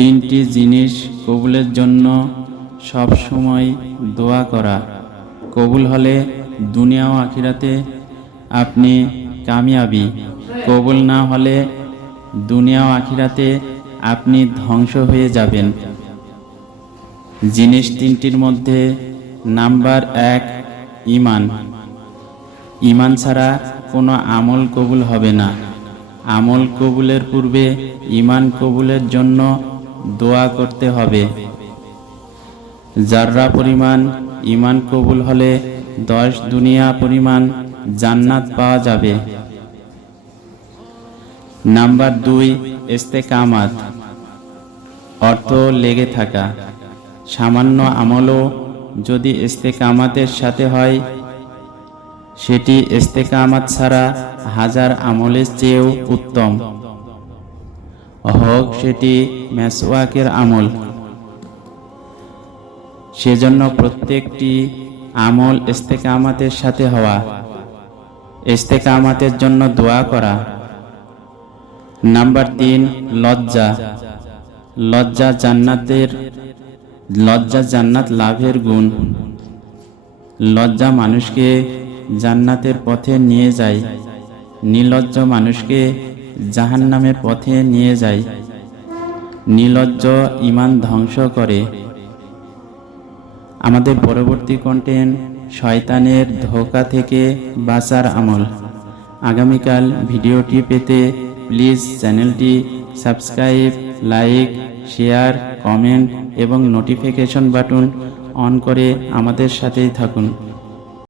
তিনটি জিনিস কবুলের জন্য সব সময় দোয়া করা। কবুল হলে দুনিয়া ও আখিরাতে আপনি কামিয়াবি। কবুল না হলে দুনিয়া ও আখিরাতে আপনি ধ্বংস হয়ে যাবেন। জিনিস তিনটির মধ্যে নাম্বার এক ইমান ইমান ছাড়া কোনো আমল কবুল হবে না। আমল কবুলের পূর্বে ইমান কবুলের জন্য দোয়া করতে হবে। যার্রা পরিমাণ ইমান কবুল হলে দশ দুনিয়া পরিমাণ জান্নাত পাওয়া যাবে। নাম্বার দুই, ইস্তেকামাত। অর্থ লেগে থাকা। সামান্য আমলও যদি ইস্তেকামাতের সাথে হয়, সেটি ইস্তেকামাত ছাড়া হাজার আমলের চেয়েও উত্তম। হোক সেটি মেসওয়াকের আমল। সেজন্য প্রত্যেকটি আমল ইস্তেকামাতের সাথে হওয়া। ইস্তেকামাতের জন্য দোয়া করা। নাম্বার তিন, লজ্জা। লজ্জা জান্নাতের লজ্জা জান্নাত লাভের গুণ। লজ্জা মানুষকে জান্নাতের পথে নিয়ে যায়। নিলজ্জ মানুষকে জাহান্নামের পথে নিয়ে যায় নিলজ্জ ইমান ধ্বংস করে। আমাদের পরবর্তী কন্টেন্ট শয়তানের ধোকা থেকে বাঁচার আমল। আগামীকাল ভিডিওটি পেতে প্লিজ চ্যানেলটি সাবস্ক্রাইব লাইক শেয়ার কমেন্ট এবং নোটিফিকেশন বাটন অন করে আমাদের সাথেই থাকুন।